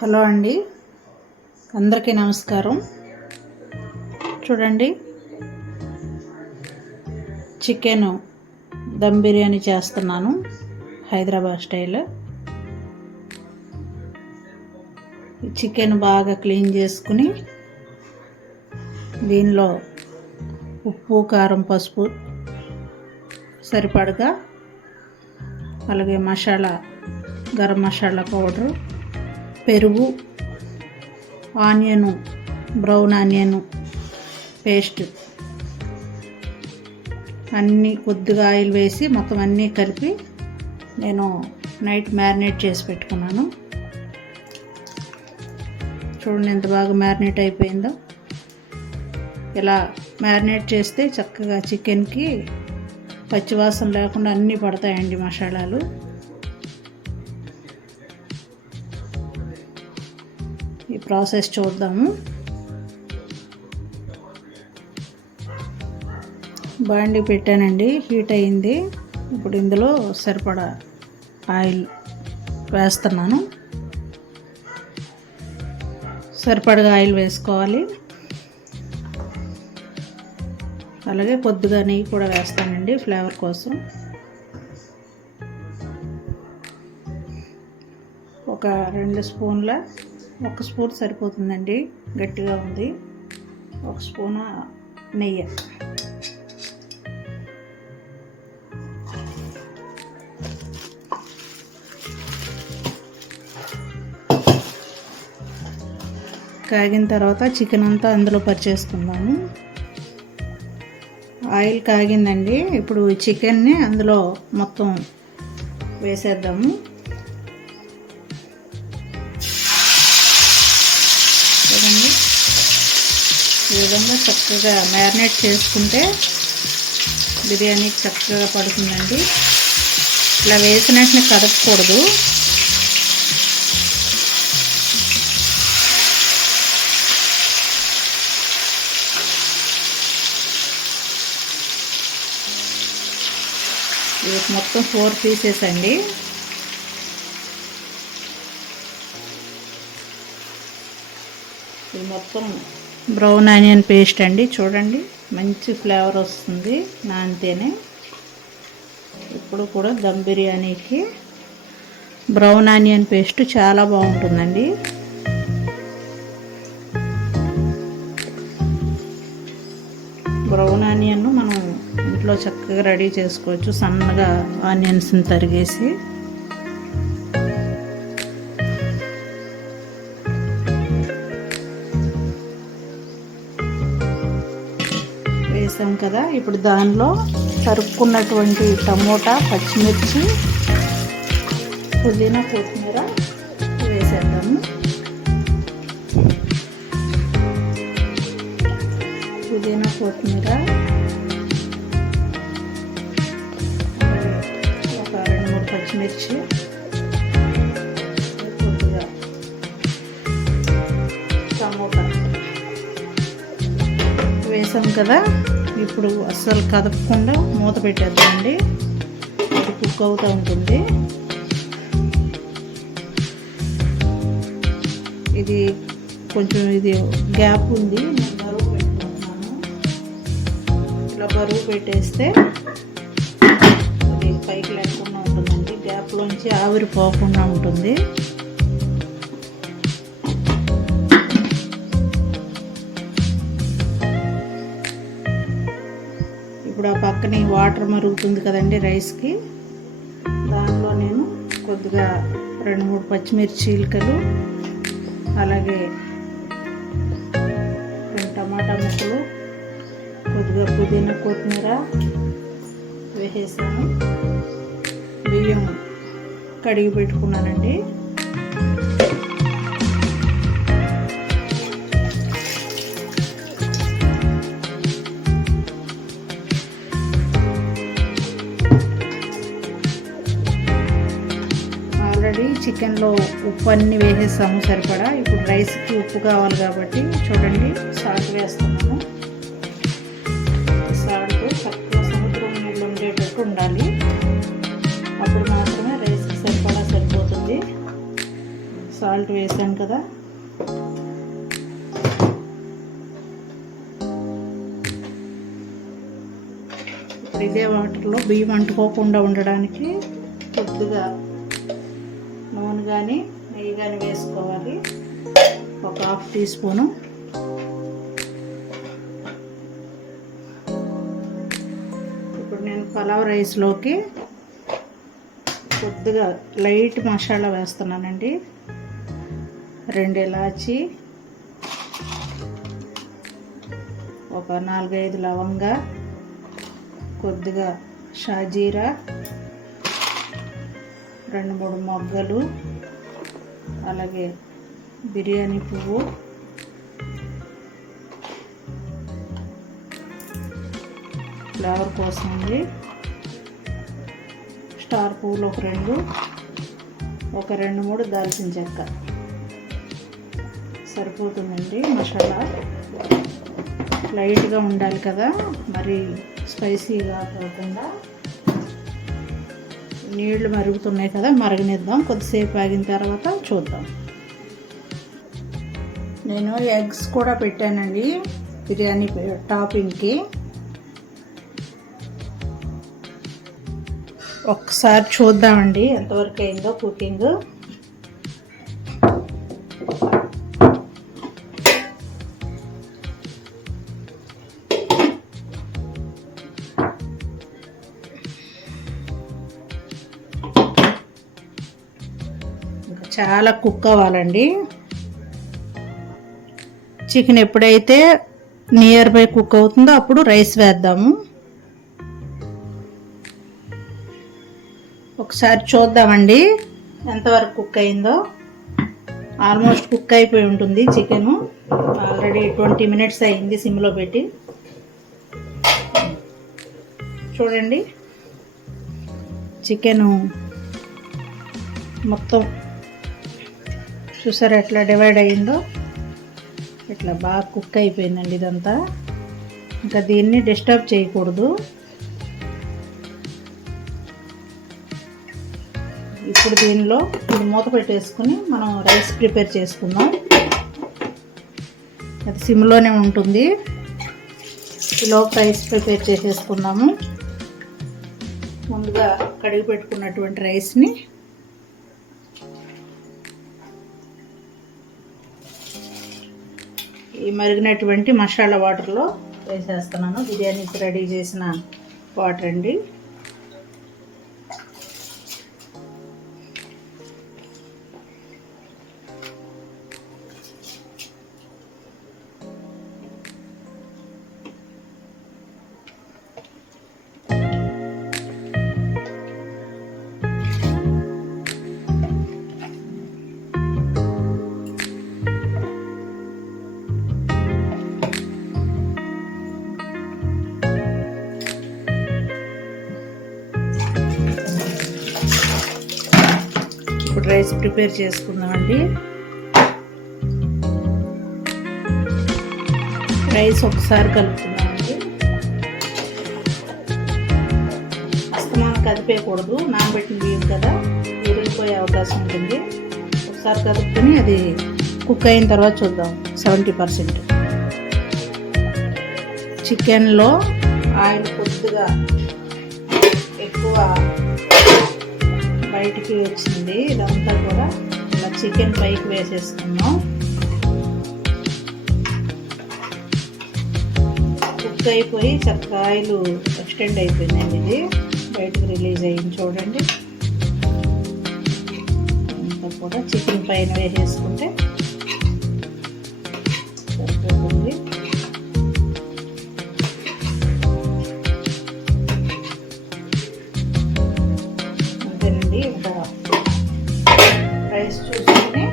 Hello అండి, అందరికీ నమస్కారం. చూడండి, చికెన్ దమ్ బిర్యానీ చేస్తున్నాను హైదరాబాద్ స్టైల్. చికెన్ బాగా క్లీన్ చేసుకుని దీనిలో ఉప్పు, కారం, పసుపు సరిపడగా, అలాగే మసాలా, గరం మసాలా పౌడరు, పెరుగు, ఆనియను, బ్రౌన్ ఆనియను పేస్ట్ అన్నీ కొద్దిగా ఆయిల్ వేసి మొత్తం అన్నీ కలిపి నేను నైట్ మ్యారినేట్ చేసి పెట్టుకున్నాను. చూడండి ఎంత బాగా మ్యారినేట్ అయిపోయిందో. ఇలా మ్యారినేట్ చేస్తే చక్కగా చికెన్కి పచ్చివాసన లేకుండా అన్నీ పడతాయండి మసాలాలు. ఈ ప్రాసెస్ చూద్దాము. బాండి పెట్టానండి, హీట్ అయింది. ఇప్పుడు ఇందులో సరిపడా ఆయిల్ వేస్తున్నాను. సరిపడగా ఆయిల్ వేసుకోవాలి. అలాగే కొద్దిగా నెయ్యి కూడా వేస్తానండి ఫ్లేవర్ కోసం. ఒక 2 స్పూన్ల, 1 స్పూన్ సరిపోతుందండి, గట్టిగా ఉంది. 1 స్పూన్ నెయ్యి. కాగిన తర్వాత చికెన్ అంతా అందులో పరిచేసుకుందాము. ఆయిల్ కాగిందండి. ఇప్పుడు చికెన్ని అందులో మొత్తం వేసేద్దాము. చూడండి, ఈ విధంగా చక్కగా మ్యారినేట్ చేసుకుంటే బిర్యానీకి చక్కగా పడుతుందండి. ఇలా వేసిన వెంటనే కదపకూడదు. ఇది మొత్తం 4 పీసెస్ అండి. ఇది మొత్తం బ్రౌన్ ఆనియన్ పేస్ట్ అండి. చూడండి, మంచి ఫ్లేవర్ వస్తుంది నానితేనే. ఇప్పుడు కూడా దమ్ బిర్యానీకి బ్రౌన్ ఆనియన్ పేస్ట్ చాలా బాగుంటుందండి. బ్రౌన్ ఆనియన్ మనం ఇంట్లో చక్కగా రెడీ చేసుకోవచ్చు. సన్నగా ఆనియన్స్ని తరిగేసి వేసాం కదా. ఇప్పుడు దానిలో తరుక్కున్నటువంటి టమోటా, పచ్చిమిర్చి, పుదీనా, కొత్తిమీర వేసేద్దాము. పుదీనా, కొత్తిమీర, ఒక 2-3 పచ్చిమిర్చి, కొద్దిగా టమోటా వేసాం కదా. ఇప్పుడు అస్సలు కదపకుండా మూత పెట్టేద్దామండి. అది కుక్ అవుతూ ఉంటుంది. ఇది కొంచెం గ్యాప్ ఉంది, నేను బరువు పెట్టుకుంటున్నాను. ఇలా బరువు పెట్టేస్తే అది పైకి లేకుండా ఉంటుందండి. గ్యాప్లోంచి ఆవిరి పోకుండా ఉంటుంది. ఇప్పుడు ఆ పక్కనే వాటర్ మరుగుతుంది కదండి రైస్కి. దానిలో నేను కొద్దిగా 2-3 పచ్చిమిర్చి చీలికలు, అలాగే 2 టమాటా ముక్కలు, కొద్దిగా పుదీనా, కొత్తిమీర వేసేసాను. బియ్యం కడిగి పెట్టుకున్నానండి. ఆల్రెడీ చికెన్లో ఉప్పు అన్నీ వేసేసాము సరిపడా. ఇప్పుడు రైస్కి ఉప్పు కావాలి కాబట్టి చూడండి, సాల్ట్ వేస్తున్నాను. సాల్ట్ చక్కగా సముద్రం నీళ్ళు ఉండేటట్టు ఉండాలి. అప్పుడు మాత్రమే రైస్కి సరిపడా సరిపోతుంది. సాల్ట్ వేసాను కదా. కదా. ఇప్పుడు ఇదే వాటర్లో బియ్యం అంటుకోకుండా ఉండడానికి కొద్దిగా నూనె కానీ నెయ్యి కానీ వేసుకోవాలి. ఒక 1/2 టీ స్పూను. ఇప్పుడు నేను పలావ్ రైస్లోకి కొద్దిగా లైట్ మసాలా వేస్తున్నానండి. 2 ఇలాచి, ఒక 4-5 లవంగా, కొద్దిగా షాజీరా, 2-3 మొగ్గలు, అలాగే బిర్యానీ పువ్వు, ఫ్లేవర్ కోసం అండి. స్టార్ పువ్వులు ఒక 2, ఒక 2-3 దాల్చిన చెక్క సరిపోతుందండి. మసాలా లైట్గా ఉండాలి కదా, మరి స్పైసీగా కాకుండా. నీళ్లు మరుగుతున్నాయి కదా, మరగనిద్దాం. కొద్దిసేపు ఆగిన తర్వాత చూద్దాం. నేను ఎగ్స్ కూడా పెట్టానండి బిర్యానీ టాపింగ్కి. ఒకసారి చూద్దామండి ఎంతవరకు అయిందో కుకింగ్. ఇంకా చాలా కుక్ అవ్వాలండి. చికెన్ ఎప్పుడైతే నియర్ బై కుక్ అవుతుందో అప్పుడు రైస్ వేద్దాము. ఒకసారి చూద్దామండి ఎంతవరకు కుక్ అయిందో. ఆల్మోస్ట్ కుక్ అయిపోయి ఉంటుంది చికెను. ఆల్రెడీ 20 మినిట్స్ అయింది సిమ్లో పెట్టి. చూడండి చికెను మొత్తం చూసారా ఎట్లా డివైడ్ అయ్యిందో. ఇట్లా బాగా కుక్ అయిపోయిందండి ఇదంతా. ఇంకా దీన్ని డిస్టర్బ్ చేయకూడదు. ఇప్పుడు దీనిలో ఇది మూత పెట్టేసుకుని మనం రైస్ ప్రిపేర్ చేసుకుందాం. అది సిమ్లోనే ఉంటుంది. ఈలోపు రైస్ ప్రిపేర్ చేసేసుకుందాము. ముందుగా కడిగి పెట్టుకున్నటువంటి రైస్ని ఈ మరిగినటువంటి మసాలా వాటర్లో వేసేస్తున్నాను. బిర్యానీకి రెడీ చేసిన వాటర్ అండి. ఇప్పుడు రైస్ ప్రిపేర్ చేసుకుందామండి. రైస్ ఒకసారి కలుపుకుందామండి. అస్తమానం కదిపేయకూడదు, నానబెట్టిన బియ్యం కదా, విరిగిపోయే అవకాశం ఉంటుంది. ఒకసారి కలుపుకొని అది కుక్ అయిన తర్వాత చూద్దాం. 70%. చికెన్లో ఆయిల్ కొద్దిగా ఎక్కువ బయటికి వచ్చింది. ఇదంతా కూడా ఇలా చికెన్ పైకి వేసేసుకున్నాం. కుక్ అయిపోయి చక్కగా ఆయిల్ ఎక్స్టెండ్ అయిపోయిందండి. ఇది బయటకు రిలీజ్ అయ్యింది చూడండి. అంతా కూడా చికెన్ పైన వేసేసుకుంటే సరిపోతుంది. ఇంకా రైస్ చూసుకొని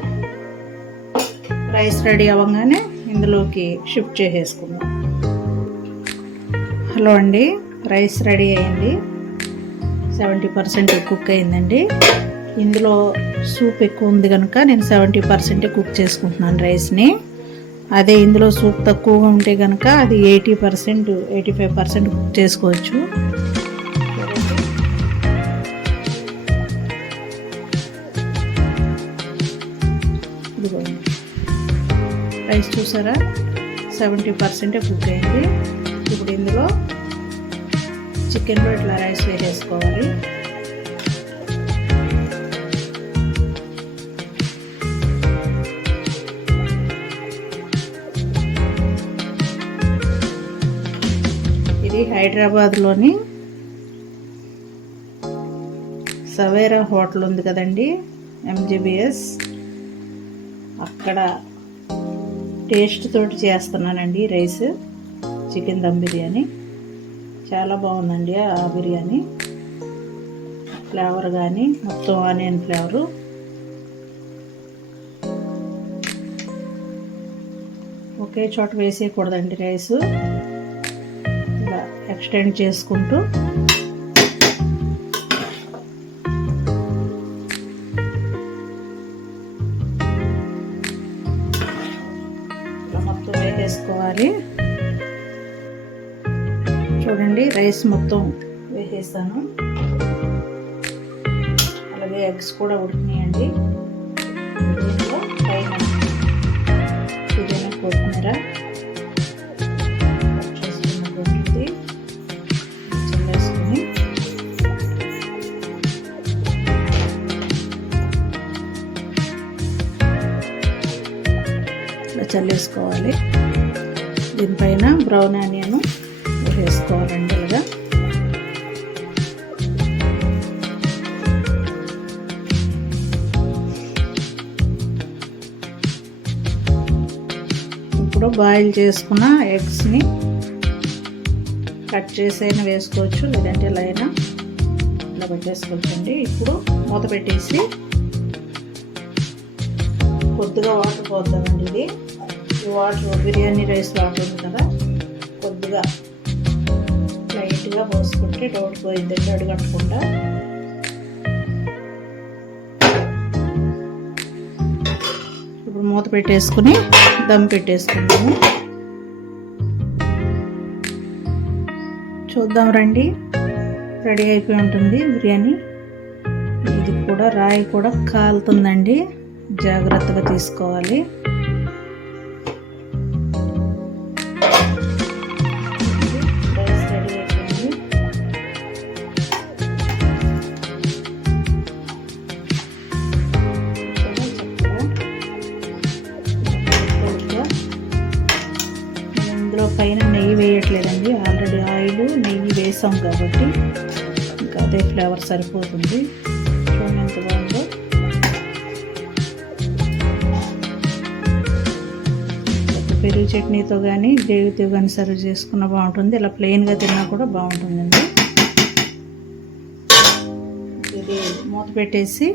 రైస్ రెడీ అవ్వగానే ఇందులోకి షిఫ్ట్ చేసేసుకుందాం. హలో అండి, రైస్ రెడీ అయింది. 70% కుక్ అయిందండి. ఇందులో సూప్ ఎక్కువ ఉంది కనుక నేను 70% కుక్ చేసుకుంటున్నాను రైస్ని. అదే ఇందులో సూప్ తక్కువగా ఉంటే కనుక అది 80%, 85% కుక్ చేసుకోవచ్చు. ఇదిగోండి రైస్ చూసారా 70% కుక్ అయింది. ఇప్పుడు ఇందులో చికెన్లో ఇట్లా రైస్ వేసేసుకోవాలి. ఇది హైదరాబాద్లోని సవేరా హోటల్ ఉంది కదండి, MGBS, అక్కడ టేస్ట్ తోటి చేస్తున్నానండి రైస్ చికెన్ దమ్ బిర్యానీ. చాలా బాగుందండి ఆ బిర్యానీ. ఫ్లేవర్ కానీ మొత్తం ఆనియన్ ఫ్లేవరు. ఒకే చోట వేసేయకూడదండి రైసు, ఇలా ఎక్స్టెండ్ చేసుకుంటూ ఇలా మొత్తం వేసేసుకోవాలి. చూడండి రైస్ మొత్తం వేసేసాను. అలాగే ఎగ్స్ కూడా ఉడికినాయండి. దీంట్లో పైన పుదీనా కొత్తిమీర కట్ చేసుకున్నటువంటిది చల్లేసుకొని ఇలా చల్లేసుకోవాలి. దీనిపైన బ్రౌన్ ఆనియన్ వేసుకోవాలండి. ఇలాగా ఇప్పుడు బాయిల్ చేసుకున్న ఎగ్స్ని కట్ చేసైనా వేసుకోవచ్చు, లేదంటే ఇలా అయినా ఇలా పెట్టేసుకోవచ్చండి. ఇప్పుడు మూత పెట్టేసి కొద్దిగా వాటర్ పోద్దామండి. ఇది వాటర్ బిర్యానీ రైస్ వాటర్ ఉంది కదా, కొద్దిగా లైట్గా పోసుకుంటే డౌట్ పోయిద్దండి అడుగట్టకుండా. ఇప్పుడు మూత పెట్టేసుకుని దమ్ పెట్టేసుకుందాము. చూద్దాం రండి, రెడీ అయిపోయి ఉంటుంది బిర్యానీ. ఇది కూడా రాయి కూడా కాలుతుందండి, జాగ్రత్తగా తీసుకోవాలి. ఇందులో పైన నెయ్యి వేయట్లేదండి, ఆల్రెడీ ఆయిల్ నెయ్యి వేసాం కాబట్టి ఇంకా అదే ఫ్లేవర్ సరిపోతుంది. చూడండి ఎంత బాగుందో. పెరుగు చట్నీతో కానీ గ్రేవీతో కానీ సర్వ్ చేసుకున్న బాగుంటుంది. ఇలా ప్లెయిన్గా తిన్నా కూడా బాగుంటుందండి. ఇది మూత పెట్టేసి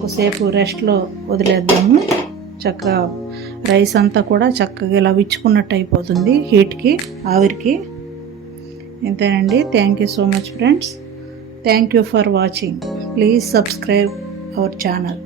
కొద్దిసేపు రెస్ట్లో వదిలేద్దాము. చక్కగా రైస్ అంతా కూడా చక్కగా ఇలా విచ్చుకున్నట్టు అయిపోతుంది హీట్కి, ఆవిరికి. ఇంతేనండి. Thank you so much friends. Thank you for watching. Please subscribe our channel.